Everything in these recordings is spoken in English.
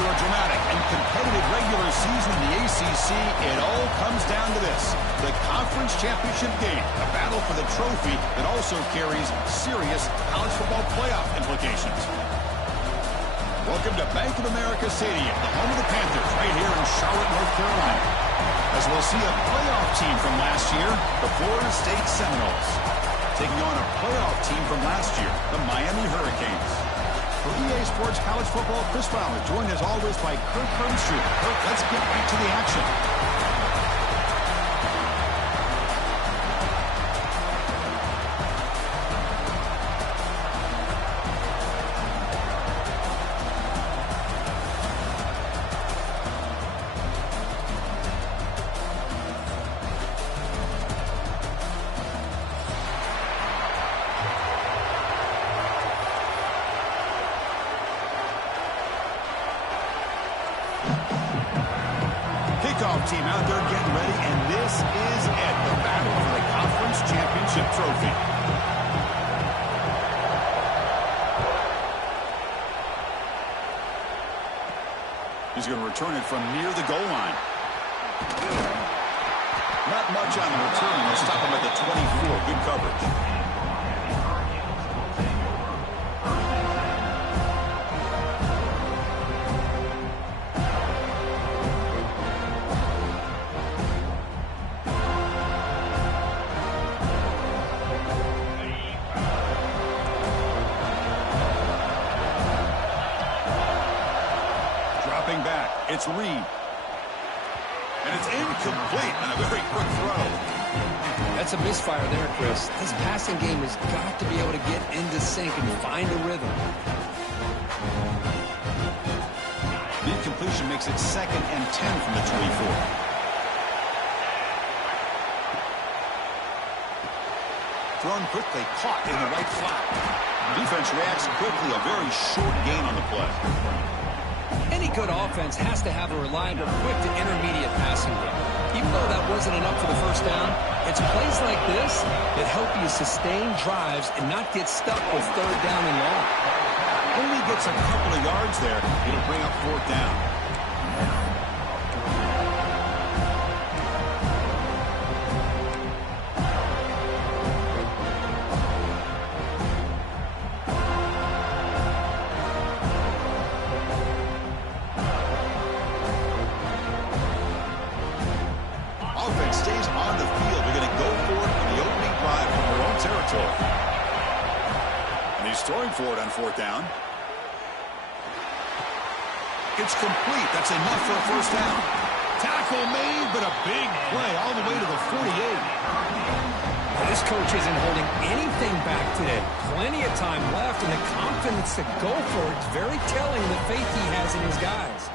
After a dramatic and competitive regular season in the ACC, it all comes down to this: the conference championship game, a battle for the trophy that also carries serious college football playoff implications. Welcome to Bank of America Stadium, the home of the Panthers, right here in Charlotte, North Carolina, as we'll see a playoff team from last year, the Florida State Seminoles, taking on a playoff team from last year, the Miami Hurricanes. For EA Sports College Football, Chris Fowler, joined as always by Kirk Herbstreit. Kirk, let's get right to the action. Kickoff team out there getting ready, and this is it, the battle for the conference championship trophy. He's going to return it from near the goal line. Not much on the return. They'll stop him at the 24. Good coverage. Back. It's Reed. And it's incomplete on a very quick throw. That's a misfire there, Chris. This passing game has got to be able to get into sync and find a rhythm. The incompletion makes it 2nd and 10 from the 24. Thrown quickly, caught in the right flat. Defense reacts quickly, a very short gain on the play. Any good offense has to have a reliable, quick to intermediate passing game. Even though that wasn't enough for the first down, it's plays like this that help you sustain drives and not get stuck with 3rd down and long. Only gets a couple of yards there. It'll bring up 4th down. Stays on the field. They're going to go for it on the opening drive from their own territory. And he's throwing for it on 4th down. It's complete. That's enough for a 1st down. Tackle made, but a big play all the way to the 48. This coach isn't holding anything back today. Plenty of time left, and the confidence to go for it is very telling the faith he has in his guys.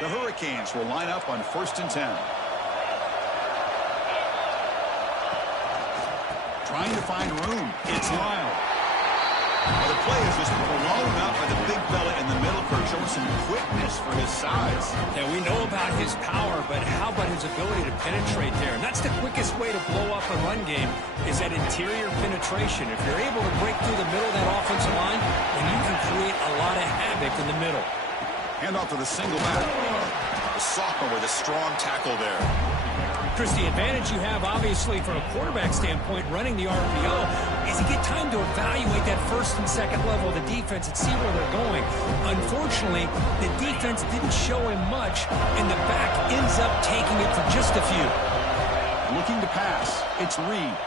The Hurricanes will line up on 1st and 10. Trying to find room. It's Lyle. Well, the play is just blown up by the big fella in the middle, Kirk, showing some quickness for his size. Yeah, we know about his power, but how about his ability to penetrate there? And that's the quickest way to blow up a run game, is that interior penetration. If you're able to break through the middle of that offensive line, then you can create a lot of havoc in the middle. Hand off to the single back. The sophomore with a strong tackle there. Chris, the advantage you have, obviously, from a quarterback standpoint, running the RPO, is you get time to evaluate that 1st and 2nd level of the defense and see where they're going. Unfortunately, the defense didn't show him much, and the back ends up taking it for just a few. Looking to pass. It's Reed.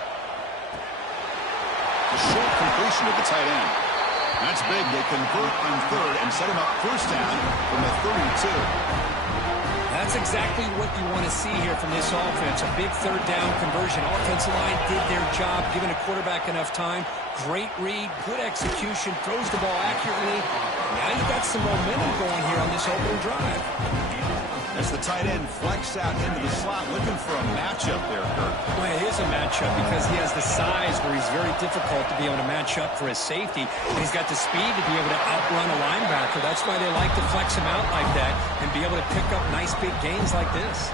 The short completion of the tight end. That's big. They convert on 3rd and set him up 1st down from the 32. That's exactly what you want to see here from this offense. A big 3rd down conversion. Offensive line did their job, giving a quarterback enough time. Great read, good execution, throws the ball accurately. Now you got some momentum going here on this opening drive. As the tight end flexed out into the slot, looking for a matchup there, Kirk. Well, it is a matchup because he has the size where he's very difficult to be able to match up for his safety. And he's got the speed to be able to outrun a linebacker. That's why they like to flex him out like that and be able to pick up nice big gains like this.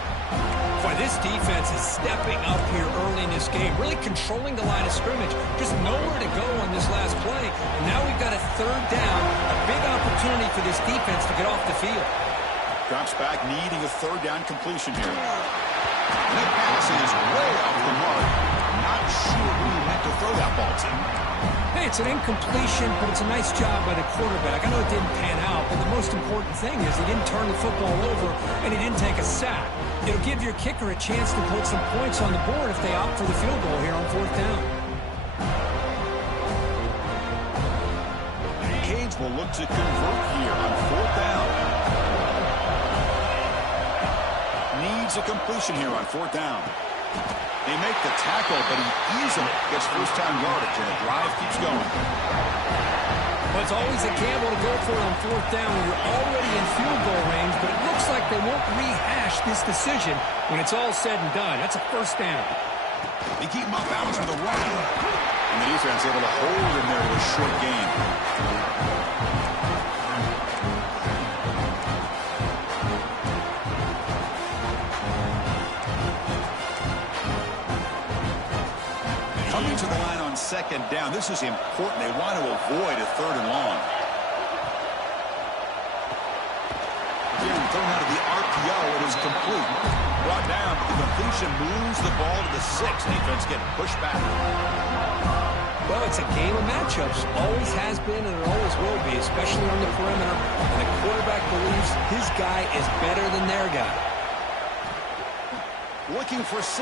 Boy, this defense is stepping up here early in this game, really controlling the line of scrimmage. Just nowhere to go on this last play. And now we've got a 3rd down, a big opportunity for this defense to get off the field. Drops back, needing a third down completion here. And that pass is way off the mark. Not sure who he meant to throw that ball to. Hey, it's an incompletion, but it's a nice job by the quarterback. I know it didn't pan out, but the most important thing is he didn't turn the football over and he didn't take a sack. It'll give your kicker a chance to put some points on the board if they opt for the field goal here on fourth down. Canes will look to convert here on fourth down. Needs a completion here on fourth down. They make the tackle, but he easily gets first-down yardage, and the drive keeps going. Well, it's always a gamble to go for it on fourth down when you're already in field goal range, but it looks like they won't rehash this decision when it's all said and done. That's a first down. They keep him off balance with a run. And the defense able to hold him there to a short gain. Coming to the line on second down. This is important. They want to avoid a third and long. Again, thrown out of the RPO. It is complete. Brought down. The completion moves the ball to the 6. Defense getting pushed back. Well, it's a game of matchups. Always has been and it always will be, especially on the perimeter. And the quarterback believes his guy is better than their guy. Looking for 6.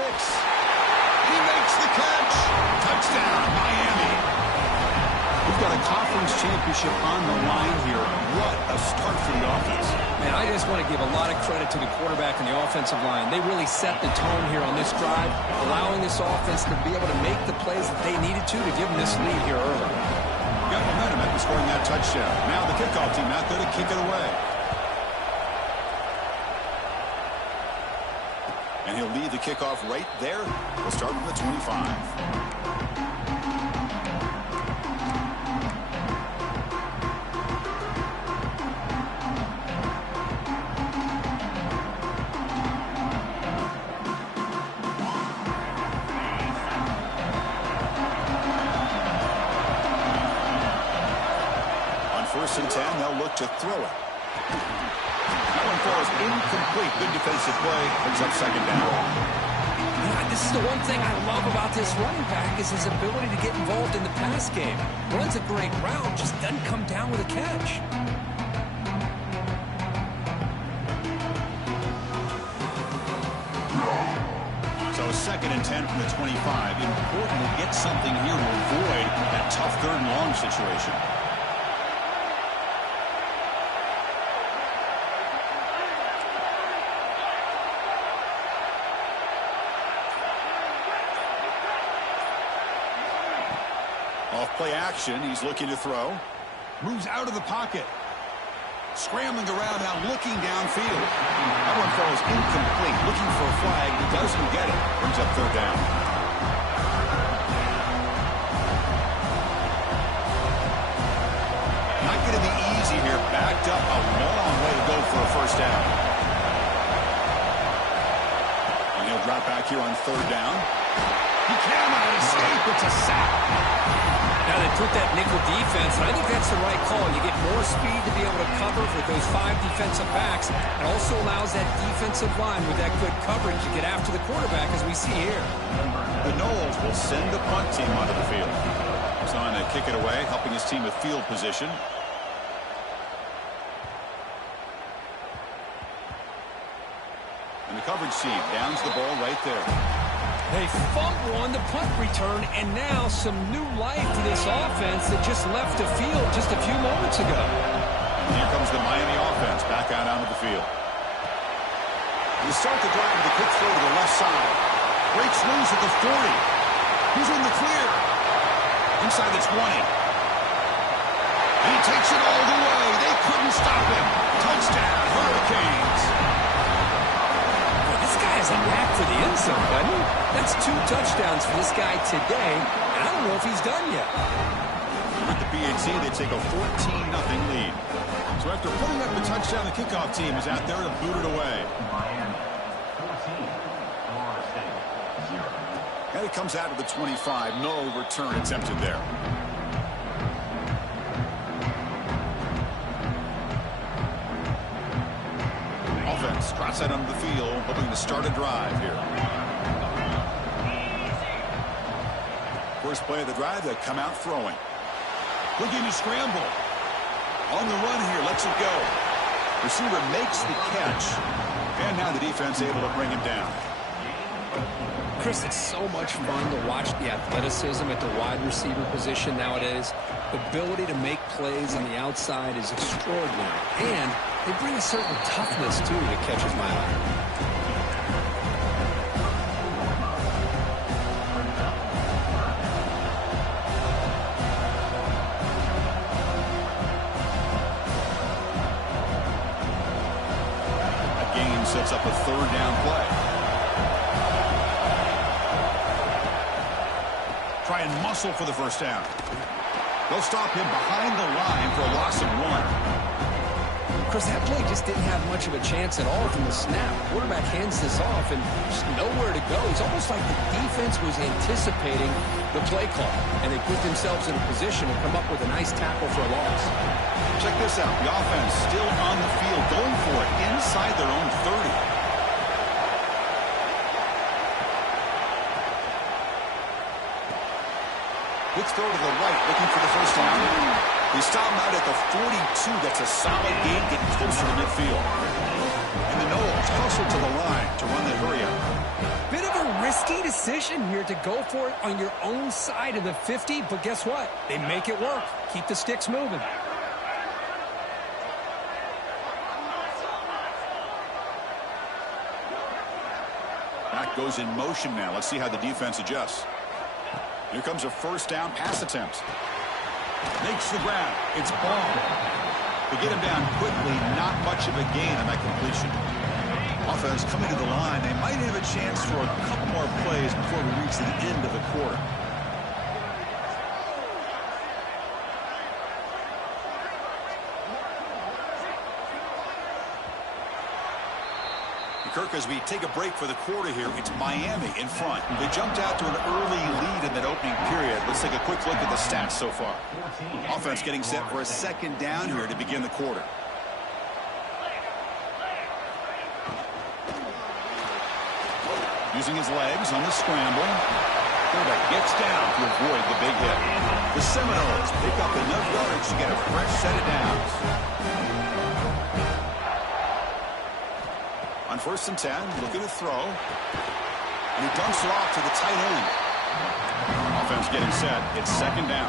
He makes the catch. Touchdown, Miami. We've got a conference championship on the line here. What a start for the offense. Man, I just want to give a lot of credit to the quarterback and the offensive line. They really set the tone here on this drive, allowing this offense to be able to make the plays that they needed to give them this lead here early. Got momentum after scoring that touchdown. Now the kickoff team out there to kick it away. And he'll lead the kickoff right there. We'll start with the 25. On 1st and 10, they'll look to throw it. That one falls incomplete. Good defensive play. Brings up second down. Yeah, this is the one thing I love about this running back is his ability to get involved in the pass game. Runs a great route, just doesn't come down with a catch. So 2nd and 10 from the 25. Important to get something here to avoid that tough third and long situation. Off-play action. He's looking to throw. Moves out of the pocket. Scrambling around now, looking downfield. That one falls incomplete. Looking for a flag. He doesn't get it. Brings up third down. Not going to be easy here. Backed up a long way to go for a first down. And he'll drop back here on third down. He cannot escape. It's a sack. Now they put that nickel defense, and I think that's the right call. You get more speed to be able to cover with those 5 defensive backs. It also allows that defensive line with that good coverage to get after the quarterback, as we see here. The Noles will send the punt team onto the field. He's on to kick it away, helping his team with field position. And the coverage team downs the ball right there. They fumble on the punt return, and now some new life to this offense that just left the field just a few moments ago. And here comes the Miami offense back out onto the field. You start the drive with a quick throw to the left side. Breaks loose at the 40. He's in the clear. Inside the 20. And he takes it all the way. They couldn't stop him. Touchdown, Hurricanes. This guy has a knack for the end zone, doesn't he? That's 2 touchdowns for this guy today, and I don't know if he's done yet. With the PAT, they take a 14-0 lead. So after putting up the touchdown, the kickoff team is out there to boot it away. And it comes out of the 25. No return attempted there. trots out onto the field, hoping to start a drive here. First play of the drive, they come out throwing. Looking to scramble. On the run here, lets it go. Receiver makes the catch. And now the defense able to bring him down. Chris, it's so much fun to watch the athleticism at the wide receiver position nowadays. The ability to make plays on the outside is extraordinary. And they bring a certain toughness, too, that catches my eye. Sets up a third down play. Try and muscle for the first down. They'll stop him behind the line for a loss of 1. Chris, that play just didn't have much of a chance at all from the snap. Quarterback hands this off and just nowhere to go. It's almost like the defense was anticipating the play call, and they put themselves in a position to come up with a nice tackle for a loss. Check this out. The offense still on the field, going for it inside their own 30. Quick throw to the right, looking for the first down. They stop him out at the 42. That's a solid gain, getting closer to midfield. And the Noles hustle to the line to run the hurry up. Bit of a risky decision here to go for it on your own side of the 50, but guess what? They make it work. Keep the sticks moving. Back goes in motion now. Let's see how the defense adjusts. Here comes a first down pass attempt. Makes the grab. It's ball. They get him down quickly. Not much of a gain on that completion. Offense coming to the line. They might have a chance for a couple more plays before we reach the end of the quarter. Kirk, as we take a break for the quarter here, it's Miami in front. They jumped out to an early lead in that opening period. Let's take a quick look at the stats so far. Offense getting set for a second down here to begin the quarter. Using his legs on the scramble. Quarterback gets down to avoid the big hit. The Seminoles pick up enough yardage to get a fresh set of downs. On 1st and 10, looking to throw. And he dumps it off to the tight end. Offense getting set. It's second down.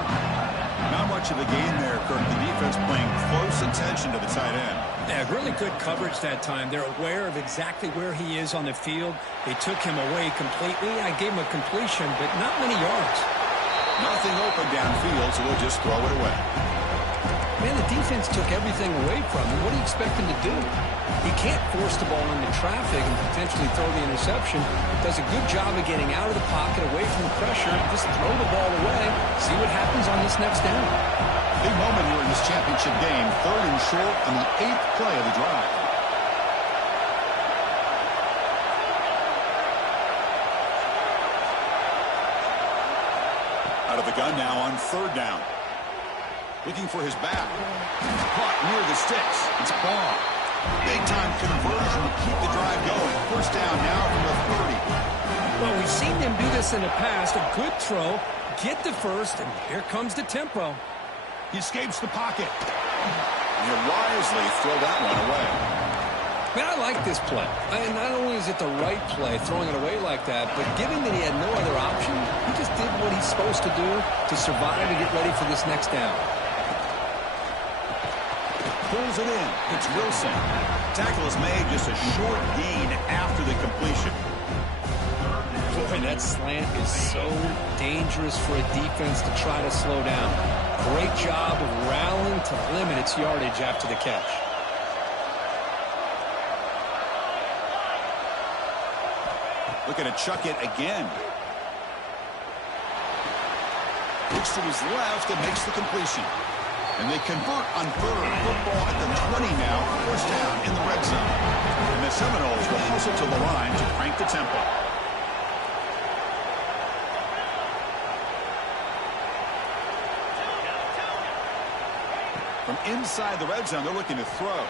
Not much of a gain there, Kirk. The defense paying close attention to the tight end. Yeah, really good coverage that time. They're aware of exactly where he is on the field. They took him away completely. I gave him a completion, but not many yards. Nothing open downfield, so we'll just throw it away. Man, the defense took everything away from him. What do you expect him to do? He can't force the ball into traffic and potentially throw the interception. Does a good job of getting out of the pocket, away from the pressure, just throw the ball away, see what happens on this next down. Big moment here in this championship game. 3rd and short on the 8th play of the drive. Out of the gun now on 3rd down. Looking for his back. Caught near the sticks. It's Ball. Big-time conversion to keep the drive going. First down now from the 30. Well, we've seen them do this in the past. A good throw, get the first, and here comes the tempo. He escapes the pocket. And he'll wisely throw that one away. Man, I like this play. And not only is it the right play, throwing it away like that, but given that he had no other option, he just did what he's supposed to do to survive and get ready for this next down. Pulls it in. It's Wilson. Tackle is made, just a short gain after the completion. Boy, that slant is so dangerous for a defense to try to slow down. Great job of rallying to limit its yardage after the catch. Looking to chuck it again. Looks to his left and makes the completion. And they convert on 3rd. Football at the 20 now. First down in the red zone. And the Seminoles will hustle to the line to crank the tempo. From inside the red zone, they're looking to throw.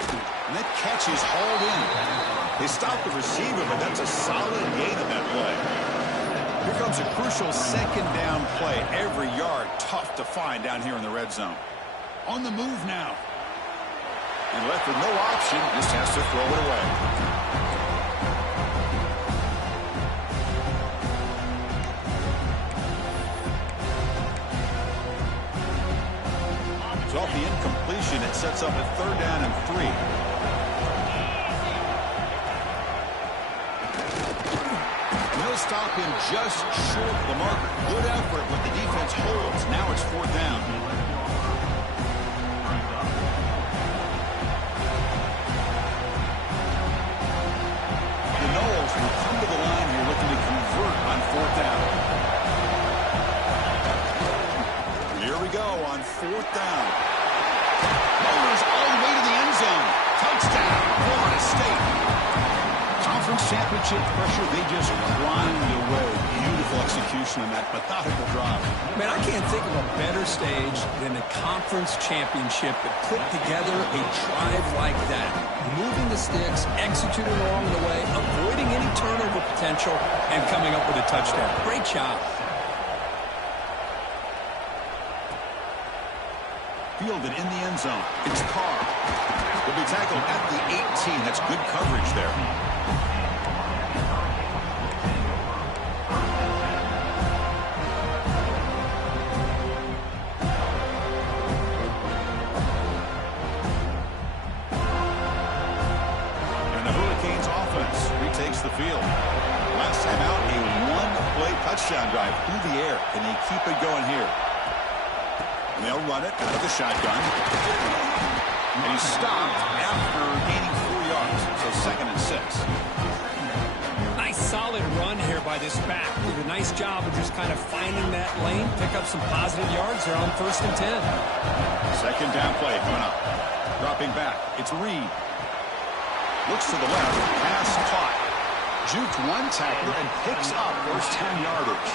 And that catch is hauled in. They stopped the receiver, but that's a solid gain of that play. Here comes a crucial second down play. Every yard tough to find down here in the red zone. On the move now. And left with no option, just has to throw it away. So off the incompletion, it sets up a 3rd down and 3. They'll stop him just short of the marker. Good effort, but the defense holds. Now it's 4th down. The Noles will come to the line here looking to convert on 4th down. Here we go on 4th down. Bowlers all the way to the end zone. Touchdown, Florida State. Conference championship pressure, they just grind away. Beautiful execution on that methodical drive. Man, I can't think of a better stage than the conference championship to put together a drive like that. Moving the sticks, executing along the way, avoiding any turnover potential, and coming up with a touchdown. Great job. Fielded in the end zone. It's Carr. Will be tackled at the 18. That's good coverage there. And the Hurricanes offense retakes the field. Last time out, a one-play touchdown drive through the air. Can they keep it going here? And they'll run it out of the shotgun. And he's stopped after gaining 4 yards. So 2nd and 6. Nice solid run here by this back. Did a nice job of just kind of finding that lane, pick up some positive yards there on 1st and 10. 2nd down play coming up. Dropping back. It's Reed. Looks to the left. Pass caught. Juked one tackler and picks up first 10 yarders.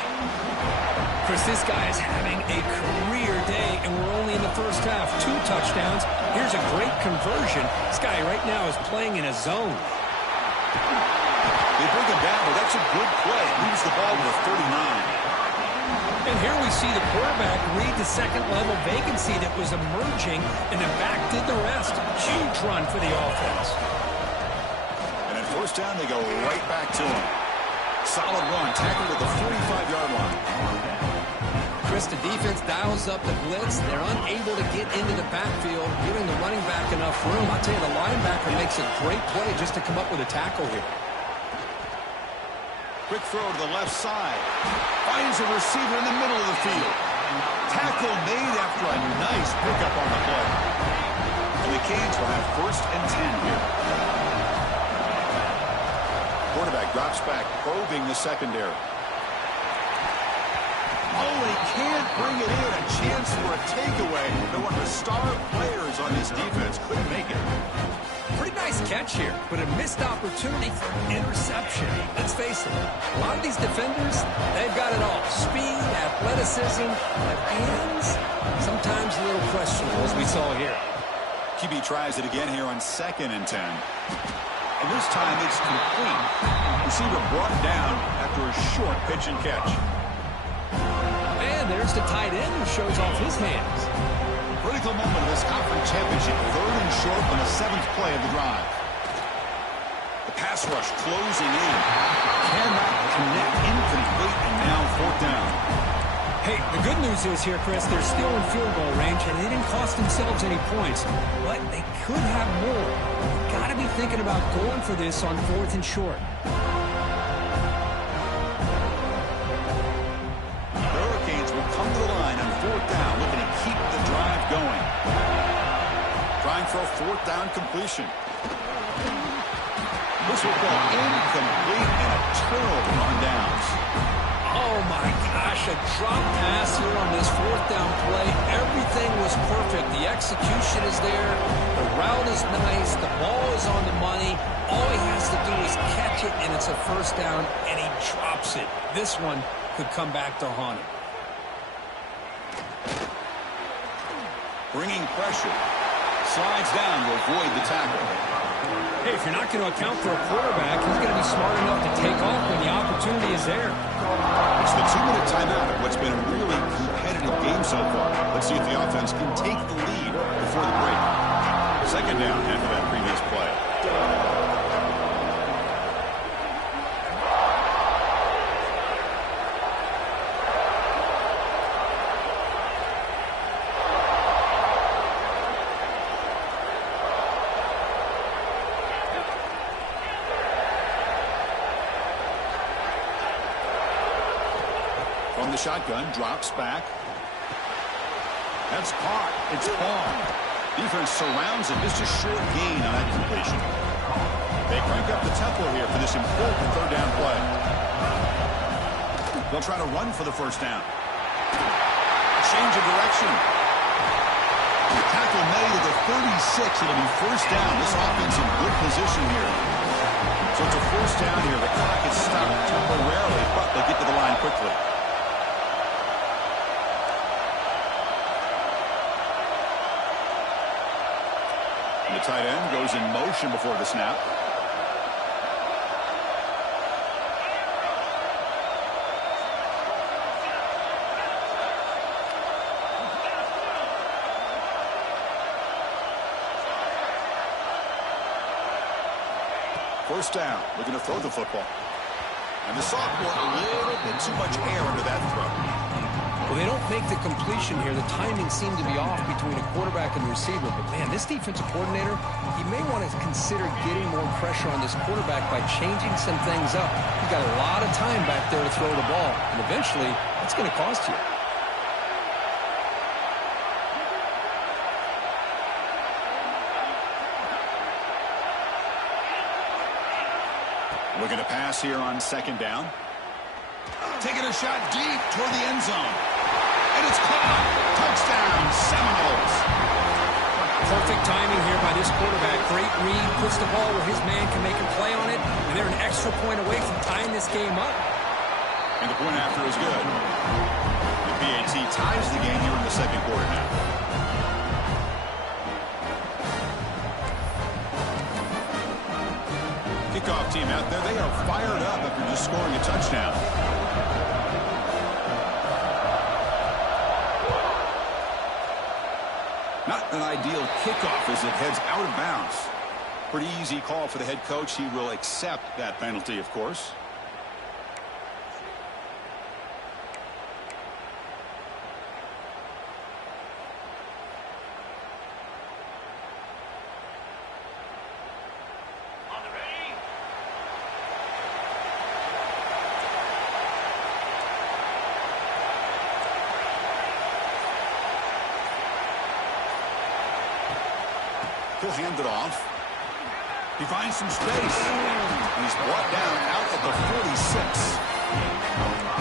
Chris, this guy is having a career day, and we're only in the first half. 2 touchdowns. Here's a great conversion. This guy right now is playing in a zone. They bring him down, but that's a good play. Moves the ball to the 39. And here we see the quarterback read the second-level vacancy that was emerging, and the back did the rest. Huge run for the offense. And at 1st down, they go right back to him. Solid run, tackled at the 45-yard line. Chris, the defense dials up the blitz. They're unable to get into the backfield, giving the running back enough room. I'll tell you, the linebacker makes a great play just to come up with a tackle here. Quick throw to the left side. Finds a receiver in the middle of the field. Tackle made after a nice pickup on the play. And the Canes will have 1st and 10 here. Quarterback drops back, probing the secondary. Oh, he can't bring it in. A chance for a takeaway. But one of the star players on his defense couldn't make it. Pretty nice catch here, but a missed opportunity for interception. Let's face it, a lot of these defenders, they've got it all. Speed, athleticism, but hands, sometimes a little questionable, as we saw here. QB tries it again here on 2nd and 10. And this time it's complete. Receiver brought down after a short pitch and catch. And there's the tight end who shows off his hands. Critical moment of this conference championship. 3rd and short on the 7th play of the drive. The pass rush closing in. Cannot connect, incomplete, and now 4th down. Hey, the good news is here, Chris, they're still in field goal range, and they didn't cost themselves any points. But they could have more. You've got to be thinking about going for this on 4th and short. Come to the line on 4th down, looking to keep the drive going. Trying for a 4th down completion. This will go incomplete and a turnover on downs. Oh my gosh, a drop pass here on this 4th down play. Everything was perfect. The execution is there. The route is nice. The ball is on the money. All he has to do is catch it, and it's a 1st down, and he drops it. This one could come back to haunt him. Bringing pressure. Slides down to avoid the tackle. Hey, if you're not going to account for a quarterback, he's going to be smart enough to take off when the opportunity is there. It's the 2-minute timeout of what's been a really competitive game so far. Let's see if the offense can take the lead before the break. Second down after that previous play. From the shotgun, drops back. That's caught. It's ball. Defense surrounds it. Just a short gain on that completion. They crank up the tempo here for this important third down play. They'll try to run for the first down. Change of direction. Tackle made at the 36. It'll be first down. This offense in good position here. So it's a first down here. The clock is stopped temporarily, but they get to the line quickly. The tight end goes in motion before the snap. First down, looking to throw the football. And the sophomore, a little bit too much air under that throw. Well, they don't make the completion here. The timing seemed to be off between a quarterback and the receiver. But, man, this defensive coordinator, he may want to consider getting more pressure on this quarterback by changing some things up. He's got a lot of time back there to throw the ball. And eventually, it's going to cost you. Looking to pass here on second down. Taking a shot deep toward the end zone. And it's caught. Touchdown, Seminoles. Perfect timing here by this quarterback. Great read. Puts the ball where his man can make a play on it. And they're an extra point away from tying this game up. And the point after is good. The PAT ties the game here in the second quarter now. Kickoff team out there. They are fired up after just scoring a touchdown. Not an ideal kickoff as it heads out of bounds. Pretty easy call for the head coach. He will accept that penalty, of course. He'll hand it off. He finds some space. And he's brought down out at the 46.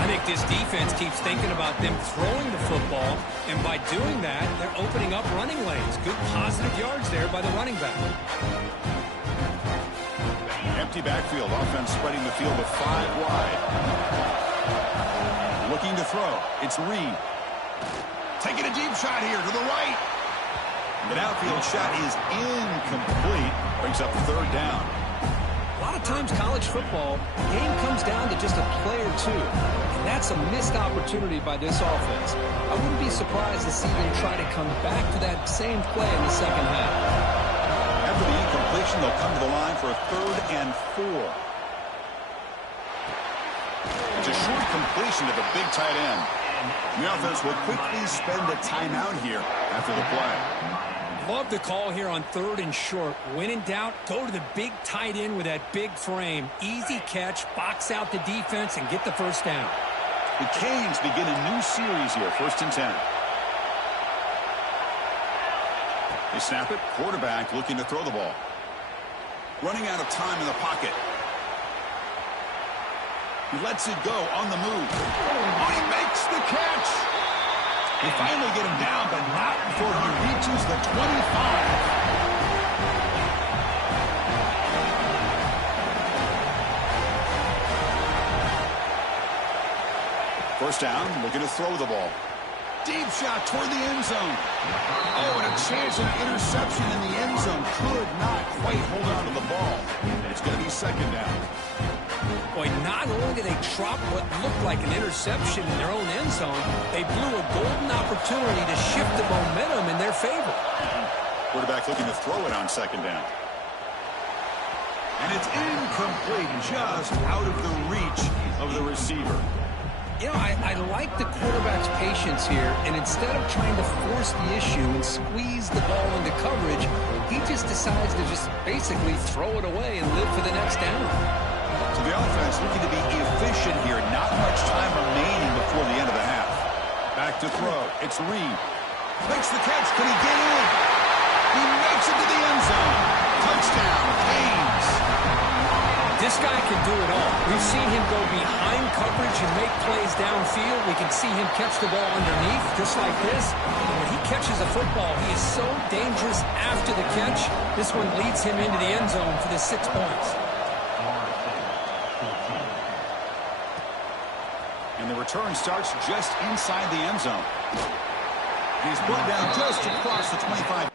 I think this defense keeps thinking about them throwing the football. And by doing that, they're opening up running lanes. Good positive yards there by the running back. Empty backfield. Offense spreading the field with 5 wide. Looking to throw. It's Reed. Taking a deep shot here to the right. The outfield shot is incomplete. Brings up third down. A lot of times college football, the game comes down to just a play or two. And that's a missed opportunity by this offense. I wouldn't be surprised to see them try to come back to that same play in the second half. After the incompletion, they'll come to the line for a 3rd and 4. It's a short completion to the big tight end. The offense will quickly spend a timeout here after the play. Love the call here on 3rd and short. When in doubt, go to the big tight end with that big frame. Easy catch, box out the defense, and get the first down. The Canes begin a new series here, 1st and 10. They snap it. Quarterback looking to throw the ball. Running out of time in the pocket. He lets it go on the move. Oh, he makes the catch. They finally get him down, but not before he reaches the 25. First down, looking to throw the ball. Deep shot toward the end zone. Oh, and a chance of interception in the end zone. Could not quite hold on to the ball. It's going to be second down. Boy, not only did they drop what looked like an interception in their own end zone, they blew a golden opportunity to shift the momentum in their favor. Quarterback looking to throw it on second down. And it's incomplete, just out of the reach of the receiver. You know, I like the quarterback's patience here, and instead of trying to force the issue and squeeze the ball into coverage, he just decides to just basically throw it away and live for the next down. So the offense looking to be efficient here. Not much time remaining before the end of the half. Back to throw. It's Reed. Makes the catch. Can he get in? He makes it to the end zone. Touchdown, Canes. This guy can do it all. We've seen him go behind coverage and make plays downfield. We can see him catch the ball underneath, just like this. And when he catches a football, he is so dangerous after the catch. This one leads him into the end zone for the 6 points. And the return starts just inside the end zone. He's brought down just across the 25.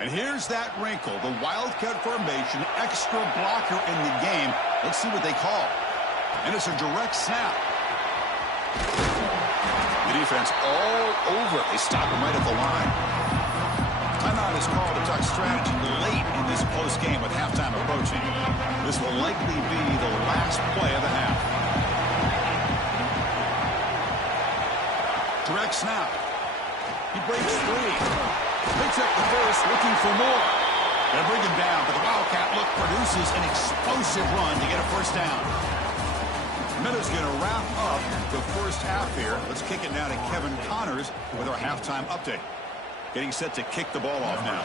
And here's that wrinkle, the Wildcat formation, extra blocker in the game. Let's see what they call. And it's a direct snap. The defense all over it. They stop him right at the line. Timeout is called to talk strategy late in this close game with halftime approaching. This will likely be the last play of the half. Direct snap. He breaks free. Picks up the first, looking for more. They'll bring him down, but the Wildcat look produces an explosive run to get a first down. Meadows going to wrap up the first half here. Let's kick it now to Kevin Connors with our halftime update. Getting set to kick the ball off now.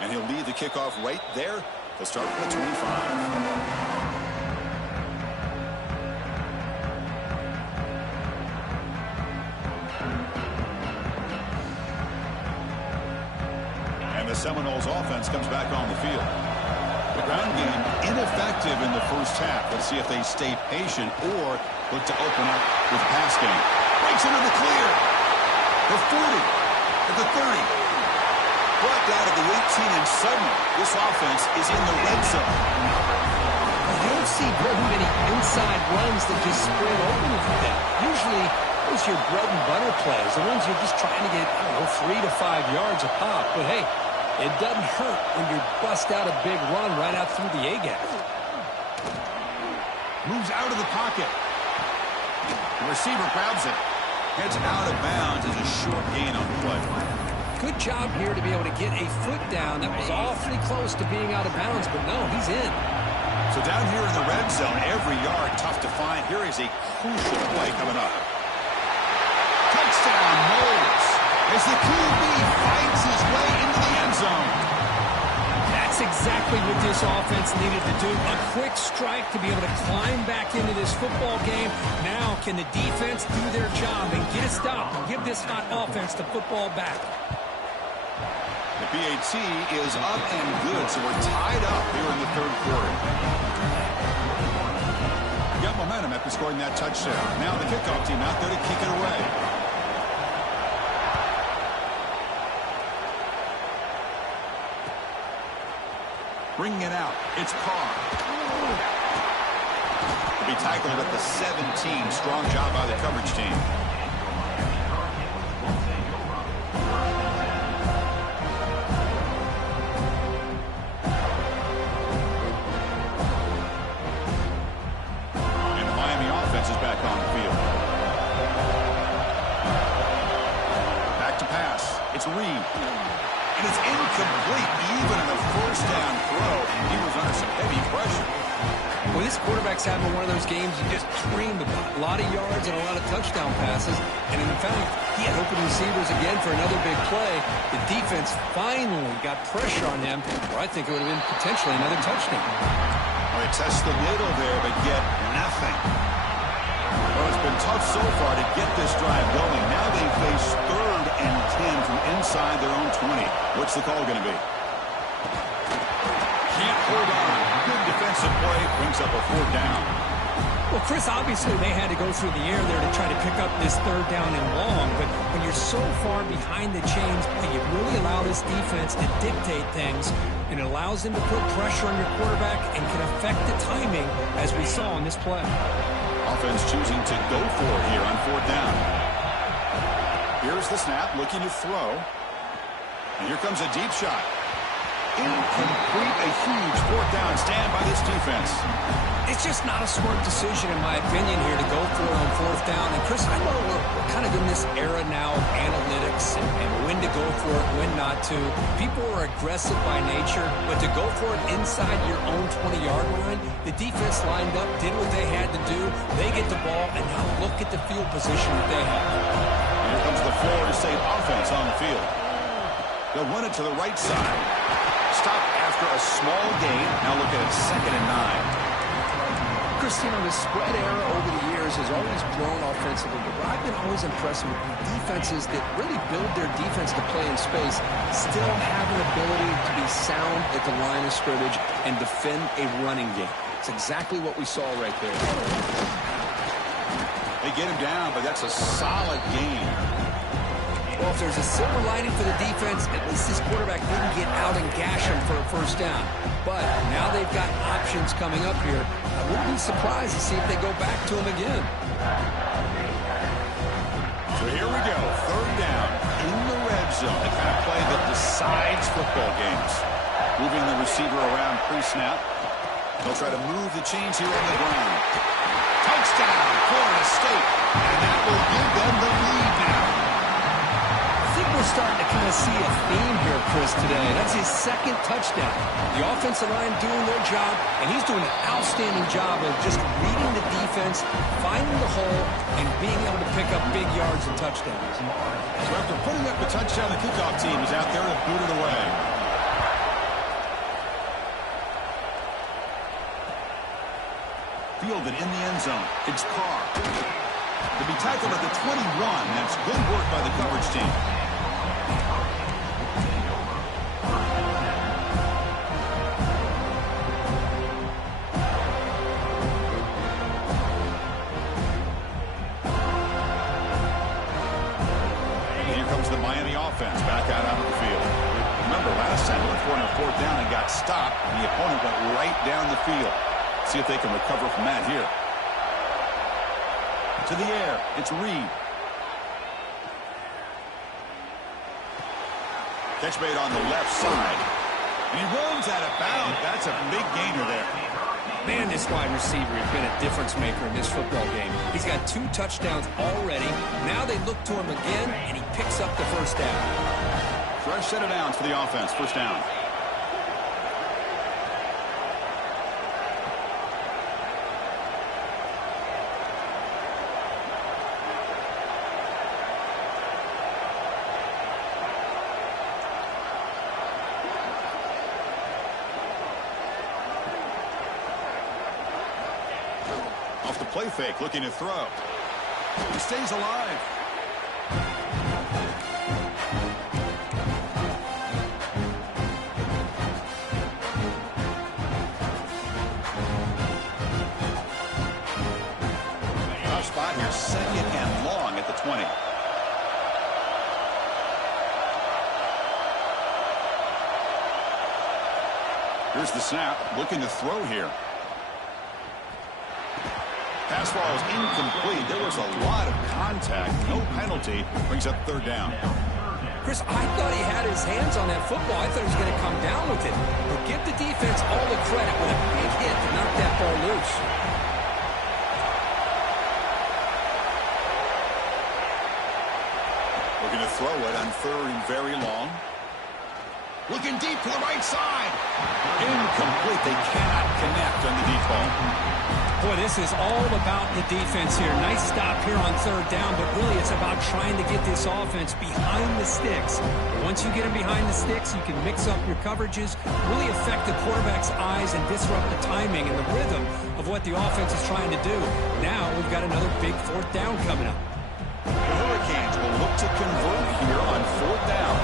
And he'll lead the kickoff right there. He'll start with the 25. The Seminoles offense comes back on the field. The ground game ineffective in the first half. Let's see if they stay patient or look to open up with the pass game. Breaks into the clear. The 40 at the 30. Brought down at the 18, and suddenly this offense is in the red zone. You don't see very many inside runs that just spread open like that. Usually those are your bread and butter plays. The ones you're just trying to get, 3 to 5 yards a pop. But hey, it doesn't hurt when you bust out a big run right out through the A-gap. Moves out of the pocket. The receiver grabs it. Heads out of bounds as a short gain on the play. Good job here to be able to get a foot down. That was awfully close to being out of bounds, but no, he's in. So down here in the red zone, every yard tough to find. Here is a crucial play coming up. Touchdown, Knowles, as the QB fights his way into the end zone. That's exactly what this offense needed to do. A quick strike to be able to climb back into this football game. Now can the defense do their job and get a stop and give this hot offense the football back? The PAT is up and good, so we're tied up here in the third quarter. Got momentum after scoring that touchdown. Now the kickoff team out there to kick it away. Bringing it out, it's Carr. To be tackled at the 17. Strong job by the coverage team. And the Miami offense is back on the field. Back to pass. It's Reed. And it's incomplete, even in a first down throw. He was under some heavy pressure. When this quarterback's having one of those games you just dream about, a lot of yards and a lot of touchdown passes, and in fact, he had open receivers again for another big play. The defense finally got pressure on him, or I think it would have been potentially another touchdown. Well, they test the middle there, but get nothing. Well, it's been tough so far to get this drive going. Now they face 3rd and 10 from inside their own 20. What's the call going to be? Can't hold on. Good defensive play brings up a 4th down. Well, Chris, obviously they had to go through the air there to try to pick up this 3rd down and long, but when you're so far behind the chains, you really allow this defense to dictate things, and it allows them to put pressure on your quarterback and can affect the timing, as we saw in this play. Offense choosing to go for it here on 4th down. Here's the snap, looking to throw. And here comes a deep shot. Incomplete, a huge 4th down stand by this defense. It's just not a smart decision, in my opinion, here to go for it on 4th down. And, Chris, I know we're kind of in this era now of analytics and when to go for it, when not to. People are aggressive by nature, but to go for it inside your own 20-yard line, the defense lined up, did what they had to do. They get the ball, and now look at the field position that they have. Here comes the Florida State offense on the field. They'll run it to the right side. Stop after a small gain. Now look at it, 2nd and 9. Christine, the spread era over the years has always grown offensively, but I've been always impressed with defenses that really build their defense to play in space, still have an ability to be sound at the line of scrimmage and defend a running game. It's exactly what we saw right there. They get him down, but that's a solid game. Well, if there's a silver lining for the defense, at least this quarterback didn't get out and gash him for a 1st down. But now they've got options coming up here. I wouldn't be surprised to see if they go back to him again. So here we go, 3rd down in the red zone. The kind of play that decides football games. Moving the receiver around pre-snap. They'll try to move the chains here on the ground. Touchdown, Florida State. And that will give them the lead now. I think we're starting to kind of see a theme here, Chris, today. That's his 2nd touchdown. The offensive line doing their job, and he's doing an outstanding job of just reading the defense, finding the hole, and being able to pick up big yards and touchdowns. So after putting up the touchdown, the kickoff team is out there to boot it away. Fielded in the end zone. It's Carr. To be tackled at the 21. That's good work by the coverage team. Here comes the Miami offense back out onto the field. Remember, last time they went for it on 4th down and got stopped, and the opponent went right down the field. See if they can recover from that here. To the air, it's Reed. Catch made on the left side. And he runs out of bounds. That's a big gainer there. Man, this wide receiver has been a difference maker in this football game. He's got 2 touchdowns already. Now they look to him again, and he picks up the 1st down. Fresh set of downs for the offense. 1st down. Off the play fake, looking to throw. He stays alive. Tough spot here, 2nd and long at the 20. Here's the snap, looking to throw here. Pass ball is incomplete. There was a lot of contact. No penalty. Brings up 3rd down. Chris, I thought he had his hands on that football. I thought he was going to come down with it. But give the defense all the credit with a big hit to knock that ball loose. Looking to throw it on 3rd and very long. Looking deep to the right side. Incomplete. They cannot connect on the deep ball. Boy, this is all about the defense here. Nice stop here on third down, but really it's about trying to get this offense behind the sticks. Once you get them behind the sticks, you can mix up your coverages, really affect the quarterback's eyes and disrupt the timing and the rhythm of what the offense is trying to do. Now we've got another big fourth down coming up. The Hurricanes will look to convert here on fourth down.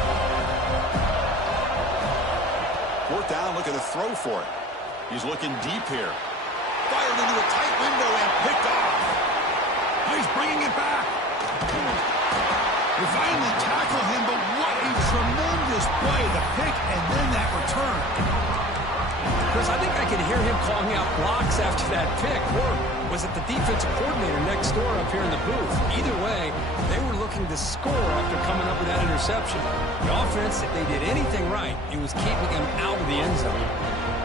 Fourth down, look at the throw for it. He's looking deep here. Fired into a tight window and picked off. He's bringing it back. They finally tackle him, but what a tremendous play. The pick and then that return. Chris, I think I can hear him calling out blocks after that pick. Or was it the defensive coordinator next door up here in the booth? Either way, they were looking to score after coming up with that interception. The offense, if they did anything right, it was keeping him out of the end zone.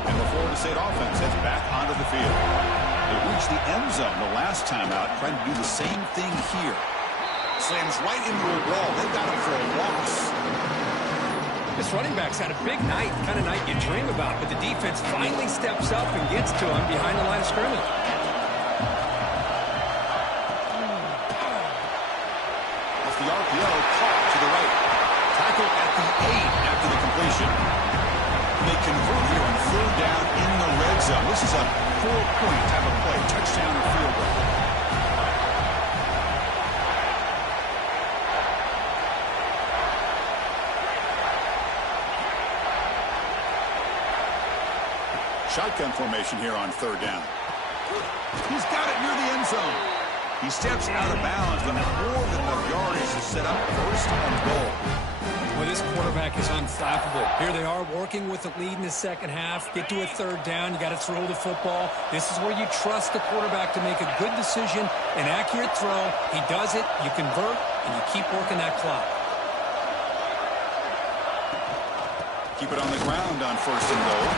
And the Florida State offense heads back onto the field. They reached the end zone the last time out, trying to do the same thing here. Slams right into a wall. They've got him for a loss. This running back's had a big night, the kind of night you dream about, but the defense finally steps up and gets to him behind the line of scrimmage. Off the RPO, caught to the right. Tackle at the 8 after the completion. They convert here on third down in the red zone. This is a 4-point type of play, touchdown or field goal. Shotgun formation here on third down. He's got it near the end zone. He steps out of bounds, but more than enough yardage to set up first and goal. Well, this quarterback is unflappable. Here they are working with the lead in the second half. Get to a third down. You got to throw the football. This is where you trust the quarterback to make a good decision, an accurate throw. He does it, you convert, and you keep working that clock. Keep it on the ground on first and goal.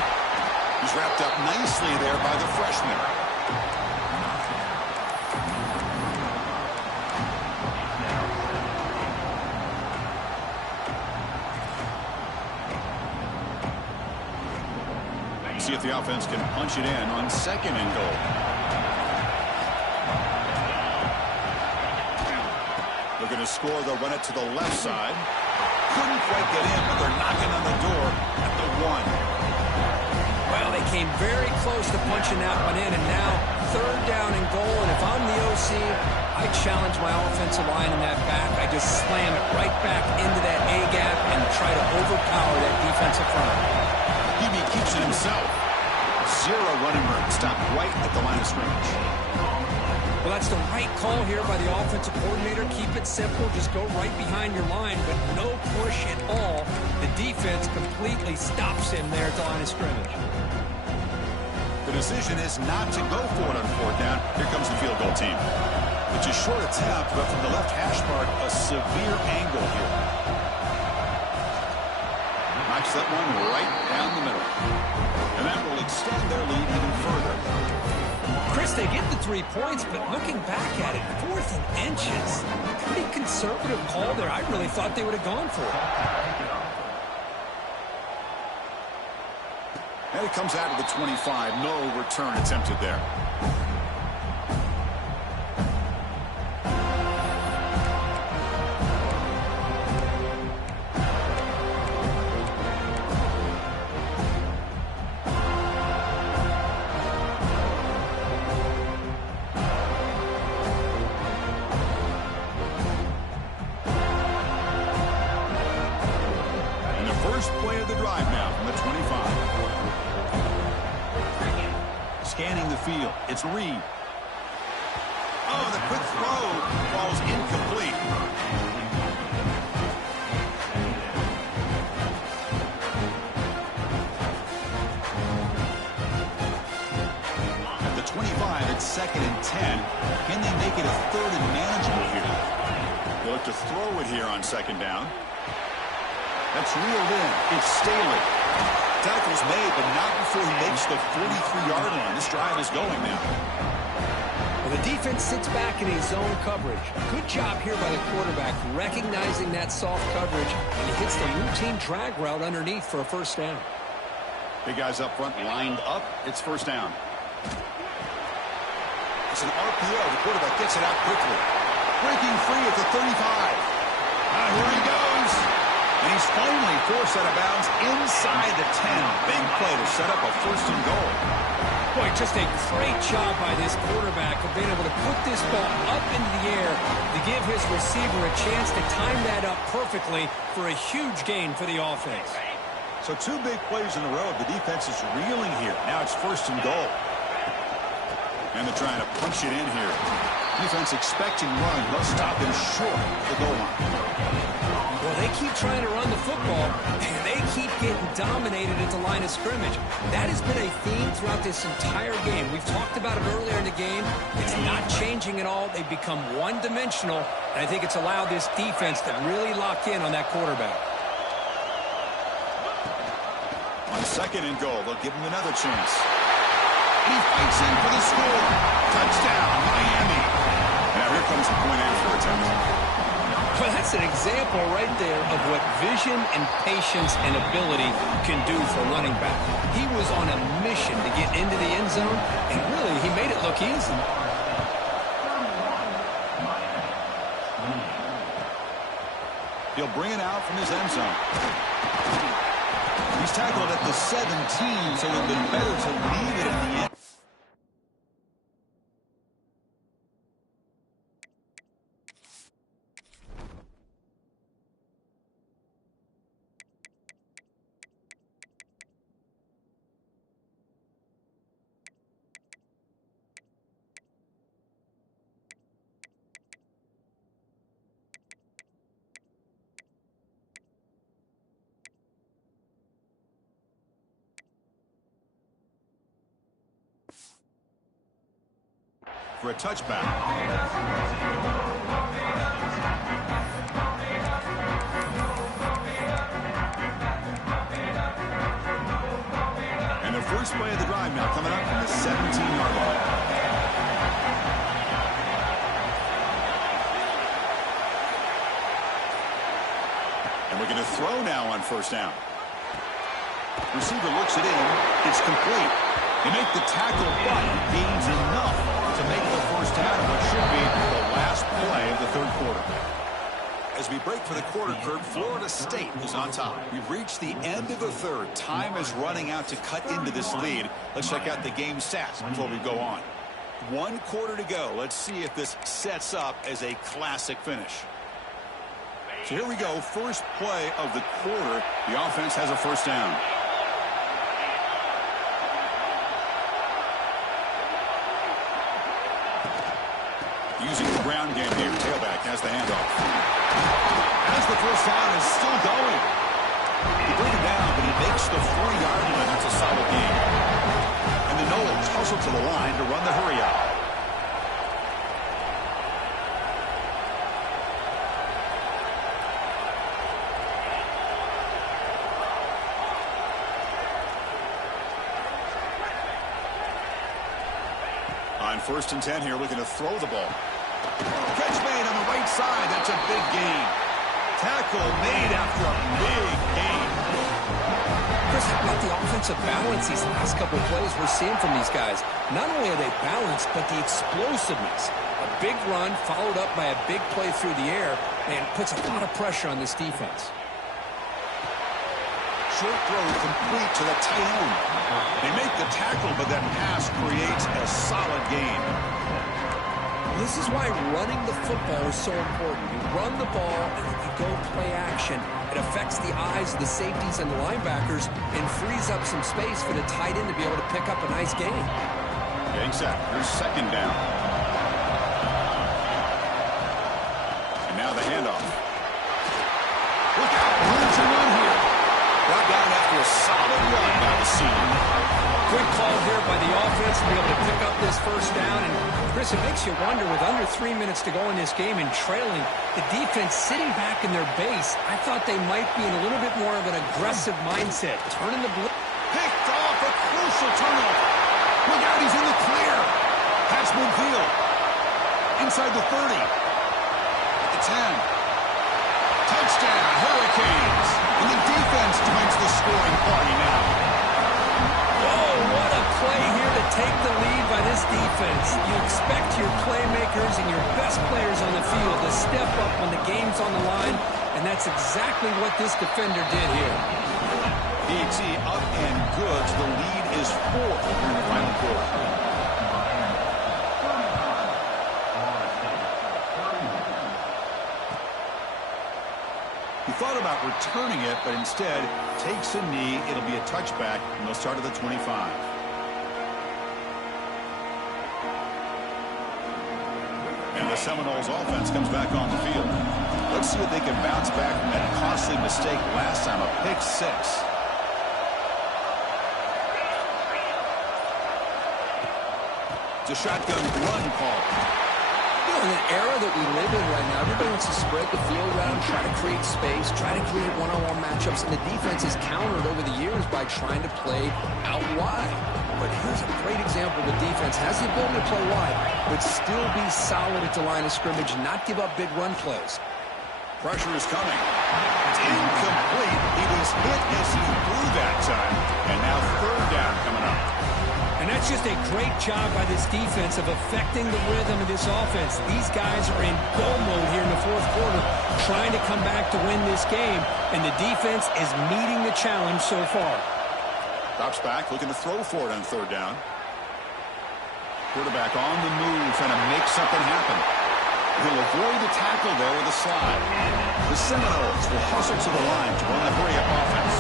He's wrapped up nicely there by the freshman. See if the offense can punch it in on second and goal. Looking to score, they'll run it to the left side. Couldn't quite get in, but they're knocking on the door at the 1. Well, they came very close to punching that one in, and now third down and goal. And if I'm the OC, I challenge my offensive line in that back. I just slam it right back into that A-gap and try to overpower that defensive front. He keeps it himself. Zero running room. Stopped right at the line of scrimmage. Well, that's the right call here by the offensive coordinator. Keep it simple. Just go right behind your line, but no push at all. The defense completely stops him there at the line of scrimmage. The decision is not to go for it on fourth down. Here comes the field goal team. It's a short attempt, but from the left hash mark, a severe angle here. Knocks that one right down the middle. And that will extend their lead even further. Chris, they get the 3 points, but looking back at it, 4th and inches. Pretty conservative call there. I really thought they would have gone for it. And it comes out of the 25. No return attempted there. Play of the drive now from the 25. Scanning the field. It's Reed. Oh, the quick throw falls incomplete. At the 25, it's 2nd and 10. Can they make it a 3rd and manageable here? They'll look to throw it here on 2nd down. That's reeled in. It's Staley. Tackle's made, but not before he makes the 43-yard line. This drive is going now. Well, The defense sits back in a zone coverage. Good job here by the quarterback recognizing that soft coverage, and he hits the routine drag route underneath for a first down. Big guys up front lined up. It's first down. It's an RPO. The quarterback gets it out quickly. Breaking free at the 35. Here he goes. And he's finally forced out of bounds inside the 10. Big play to set up a first and goal. Boy, just a great job by this quarterback of being able to put this ball up into the air to give his receiver a chance to time that up perfectly for a huge gain for the offense. So 2 big plays in a row. The defense is reeling here. Now it's first and goal. And they're trying to punch it in here. Defense expecting run. They'll stop him short of the goal line. Well, they keep trying to run the football, and they keep getting dominated at the line of scrimmage. That has been a theme throughout this entire game. We've talked about it earlier in the game. It's not changing at all. They've become one-dimensional, and I think it's allowed this defense to really lock in on that quarterback. On second and goal, they'll give him another chance. He fights in for the score. Touchdown, Miami. Now here comes the point after attempt. Well, that's an example right there of what vision and patience and ability can do for running back. He was on a mission to get into the end zone, and really, he made it look easy. He'll bring it out from his end zone. He's tackled at the 17, so it would have been better to leave it at the end. For a touchback. And the first play of the drive now coming up from the 17-yard line. And we're going to throw now on first down. Receiver looks it in. It's complete. They make the tackle, but he gains enough to make the first down of what should be the last play of the third quarter. As we break for the quarter, Kurt, Florida State is on top. We've reached the end of the third. Time is running out to cut into this lead. Let's check out the game stats before we go on. 1 quarter to go. Let's see if this sets up as a classic finish. So here we go. First play of the quarter. The offense has a first down. Using the ground game here. Tailback has the handoff. As the first down is still going. He brings it down, but he makes the 4-yard line. That's a solid game. And the Noles hustle to the line to run the hurry out. On first and 10 here, looking to throw the ball. Catch made on the right side. That's a big gain. Tackle made after a big gain. Chris, how about the offensive balance these last couple of plays we're seeing from these guys? Not only are they balanced, but the explosiveness. A big run followed up by a big play through the air and puts a lot of pressure on this defense. Short throw complete to the tight end. They make the tackle, but that pass creates a solid gain. This is why running the football is so important. You run the ball, and then you go play action. It affects the eyes of the safeties and the linebackers and frees up some space for the tight end to be able to pick up a nice gain. Getting set. Here's second down. And now the handoff. Look out. Who's your run here? Brought down after a solid run by the senior. Good call here by the offense to be able to pick up this first down. And, Chris, it makes you wonder, with under 3 minutes to go in this game and trailing, the defense sitting back in their base, I thought they might be in a little bit more of an aggressive mindset. Turning the blitz. Picked off a crucial turnover. Look out, he's in the clear. Pass midfield. inside the 30. At the 10. Touchdown, Hurricanes. And the defense joins the scoring party now. Oh, what a play here to take the lead by this defense. You expect your playmakers and your best players on the field to step up when the game's on the line, and that's exactly what this defender did here. DT up and good. The lead is 4 in the final quarter. He thought about returning it, but instead takes a knee. It'll be a touchback, and they'll start at the 25. And the Seminoles offense comes back on the field. Let's see if they can bounce back from that costly mistake last time, a pick 6. It's a shotgun run call. In the era that we live in right now, everybody wants to spread the field around, try to create space, try to create one-on-one matchups, and the defense is countered over the years by trying to play out wide. But here's a great example. The defense has the ability to play wide, but still be solid at the line of scrimmage, not give up big run plays. Pressure is coming. It's incomplete. He was hit as he threw that time. And now 3rd down coming up. And that's just a great job by this defense of affecting the rhythm of this offense. These guys are in go mode here in the 4th quarter, trying to come back to win this game, and the defense is meeting the challenge so far. Drops back, looking to throw for it on 3rd down. Quarterback on the move, trying to make something happen. He'll avoid the tackle there with a slide. The Seminoles will hustle to the line to run the hurry-up offense.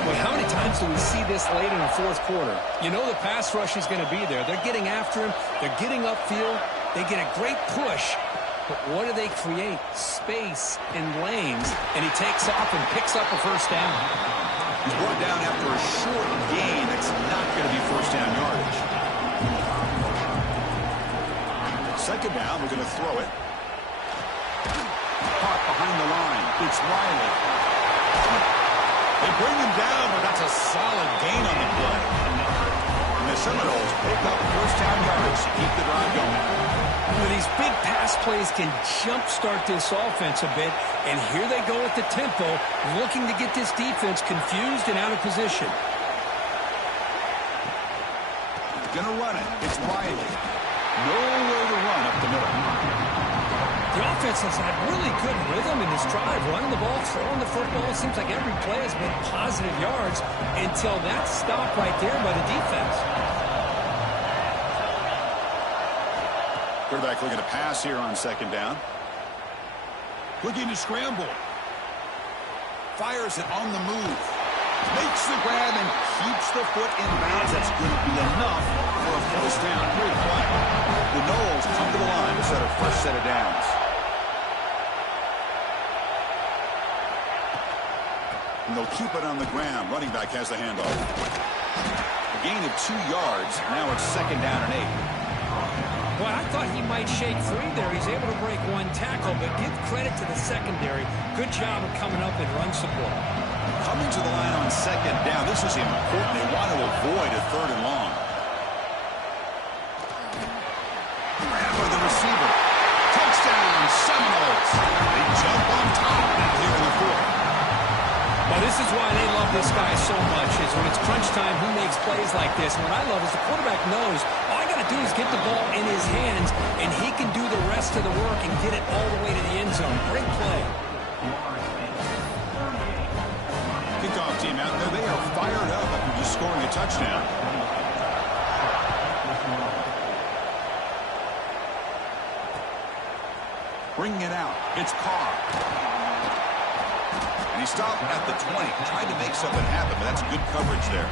But how many times do we see this late in the 4th quarter? You know the pass rush is going to be there. They're getting after him. They're getting upfield. They get a great push. But what do they create? Space and lanes. And he takes off and picks up a 1st down. He's brought down after a short gain. That's not going to be 1st down yardage. 2nd down, we're going to throw it. Caught behind the line. It's Riley. They bring him down, but that's a solid gain on the play. And the Seminoles pick up 1st down yardage to keep the drive going. Well, these big pass plays can jumpstart this offense a bit, and here they go at the tempo, looking to get this defense confused and out of position. Gonna run it. It's Riley. Nowhere to run up the middle. The offense has had really good rhythm in this drive, running the ball, throwing the football. It seems like every play has been positive yards until that stop right there by the defense. Quarterback looking to pass here on 2nd down. Looking to scramble. Fires it on the move. Makes the grab and keeps the foot in bounds. That's going to be enough for a 1st down. Great play. The Noles come to the line to set a fresh set of downs. And they'll keep it on the ground. Running back has the handoff. A gain of 2 yards. Now it's 2nd down and 8. Well, I thought he might shake free there. He's able to break 1 tackle, but give credit to the secondary. Good job of coming up in run support. Coming to the line on 2nd down. This is important. They want to avoid a 3rd and long. Grab by the receiver. Touchdown, Seminoles. They jump on top now here in the 4th. Well, this is why they love this guy so much, is when it's crunch time, he makes plays like this. And what I love is the quarterback knows all I got to do is get the ball in his hands, and he can do the rest of the work and get it all the way to the end zone. Great play. Kickoff team out there, they are fired up after just scoring a touchdown. Bringing it out, it's Carr. And he stopped at the 20, trying to make something happen, but that's good coverage there.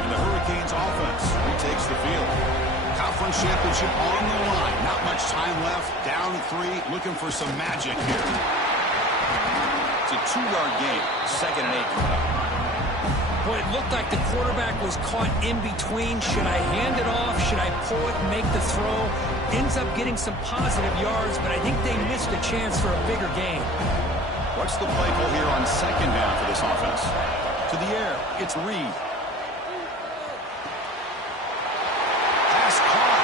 And the Hurricanes offense retakes the field. Conference championship on the line. Not much time left. Down 3, looking for some magic here. It's a 2-yard gain. 2nd and 8 coming up. Boy, it looked like the quarterback was caught in between. Should I hand it off? Should I pull it and make the throw? ends up getting some positive yards, but I think they missed a chance for a bigger gain. What's the play call here on second down for this offense? To the air, it's Reed. Pass caught.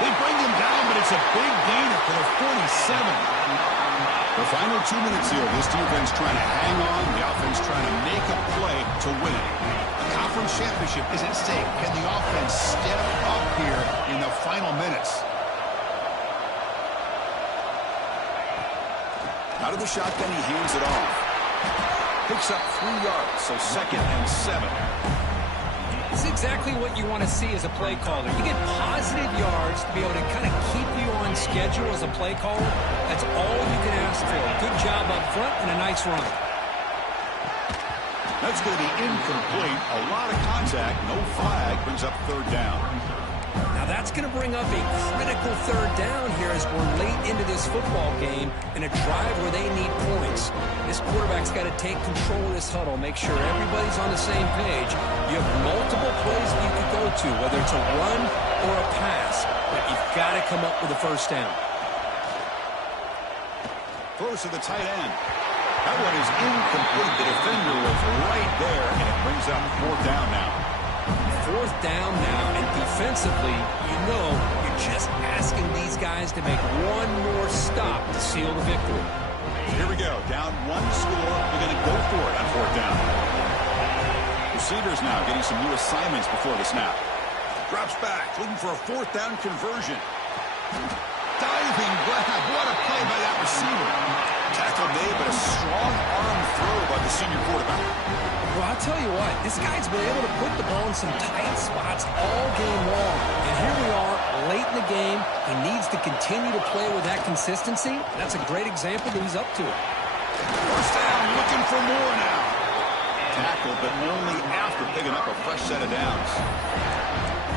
They bring him down, but it's a big gainer for the 47. The final 2 minutes here, this defense trying to hang on, the offense trying to make a play to win it. The conference championship is at stake. Can the offense step up here in the final minutes? Out of the shotgun, he hands it off. Picks up 3 yards, so 2nd and 7. This is exactly what you want to see as a play caller. You get positive yards to be able to kind of keep you on schedule as a play caller. That's all you can ask for. Good job up front and a nice run. That's going to be incomplete. A lot of contact. No flag. Brings up 3rd down. Now that's going to bring up a critical 3rd down here as we're late into this football game in a drive where they need points. This quarterback's got to take control of this huddle, make sure everybody's on the same page. You have multiple plays that you could go to, whether it's a run or a pass, but you've got to come up with a 1st down. Throws to the tight end. That one is incomplete. The defender was right there, and it brings up 4th down now. 4th down now, and defensively, you know you're just asking these guys to make one more stop to seal the victory. Here we go. Down 1 score. They're going to go for it on 4th down. Receivers now getting some new assignments before the snap. Drops back, looking for a 4th down conversion. Diving grab. What a play by that receiver. Tackle made, but a strong arm throw by the senior quarterback. Well, I'll tell you what, this guy's been able to put the ball in some tight spots all game long. And here we are, late in the game. He needs to continue to play with that consistency. That's a great example that he's up to it. 1st down, looking for more now. Tackle, but only after picking up a fresh set of downs.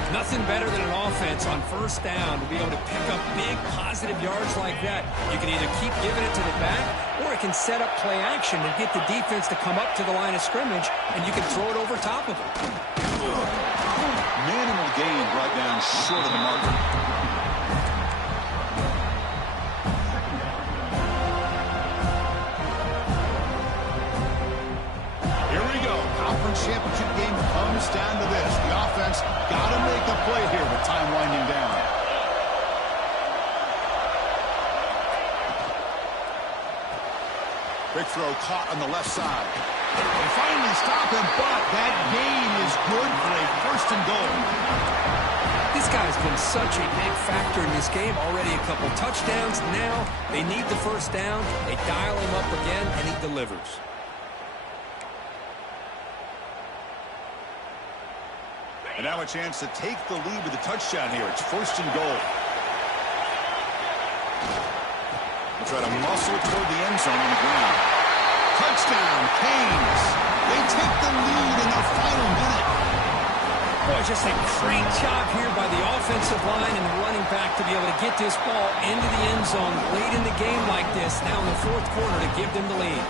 Nothing better than an offense on 1st down to be able to pick up big positive yards like that. You can either keep giving it to the back, or it can set up play action and get the defense to come up to the line of scrimmage, and you can throw it over top of it. Minimal gain brought down short of the marker. Here we go. Conference championship game comes down to this. The offense got to make a play here with time winding down. Big throw caught on the left side. They finally stop him, but that gain is good for a 1st and goal. This guy's been such a big factor in this game. Already a couple touchdowns. Now they need the 1st down. They dial him up again, and he delivers. And now a chance to take the lead with a touchdown here. It's 1st and goal. We'll try to muscle toward the end zone on the ground. Touchdown, Canes. They take the lead in the final minute. Boy, just a great job here by the offensive line and the running back to be able to get this ball into the end zone late in the game like this, now in the 4th quarter, to give them the lead.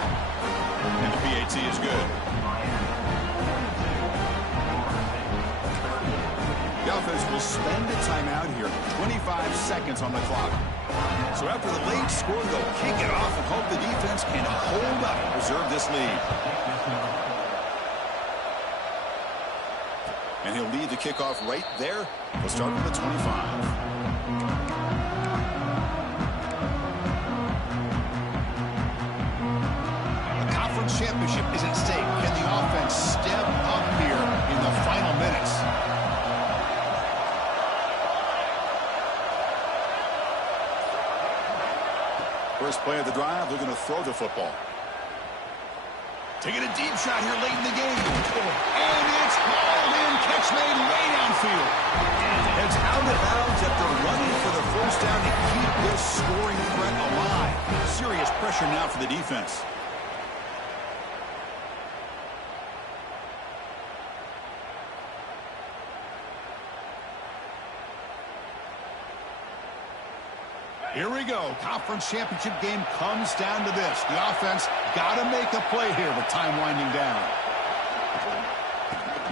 And the PAT is good. The offense will spend a timeout here. 25 seconds on the clock. So after the late score, they'll kick it off and hope the defense can hold up and preserve this lead. And he'll lead the kickoff right there. We'll start from the 25. The conference championship is at stake. Can the offense step up here in the final minutes? First play of the drive, they're going to throw the football. Taking a deep shot here late in the game. And it's hauled in. Catch made way downfield. It's out of bounds after running for the 1st down to keep this scoring threat alive. Serious pressure now for the defense. Here we go. Conference championship game comes down to this. The offense got to make a play here with time winding down.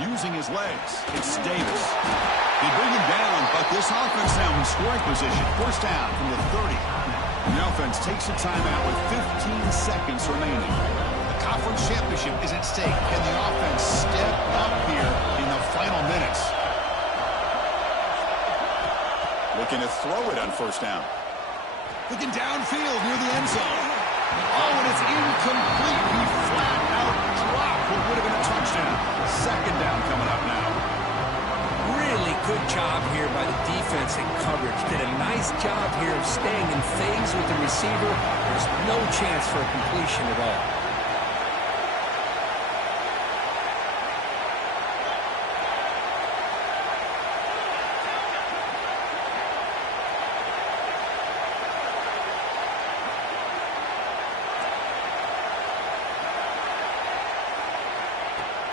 using his legs. It's Davis. They bring him down, but this offense now in scoring position. First down from the 30. The offense takes a timeout with 15 seconds remaining. The conference championship is at stake. Can the offense step up here in the final minutes? Looking to throw it on first down. Looking downfield near the end zone. Oh, and it's incomplete. He flat out dropped what would have been a touchdown. Second down coming up now. Really good job here by the defense in coverage. Did a nice job here of staying in phase with the receiver. There's no chance for a completion at all.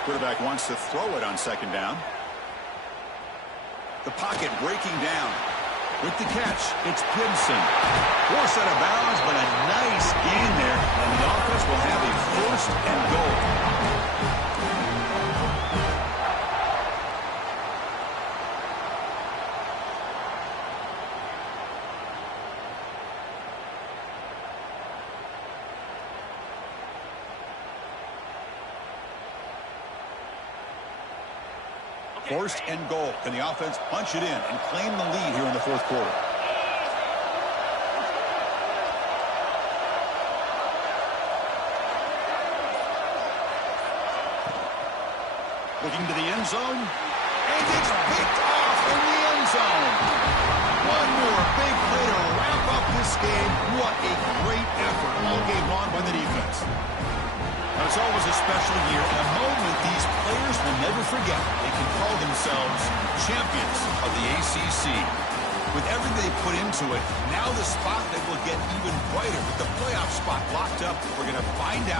Quarterback wants to throw it on second down. The pocket breaking down. With the catch, it's Gibson. Forced out of bounds, but a nice gain there, and the offense will have a first and goal. First and goal. Can the offense punch it in and claim the lead here in the fourth quarter? Looking to the end zone. And it's picked off in the end zone. One more big play to wrap up this game. What a great effort all game long by the defense. Now, it's always a special year, a moment these players will never forget. They can call themselves champions of the ACC. With everything they put into it, now the spotlight will get even brighter. With the playoff spot locked up, we're going to find out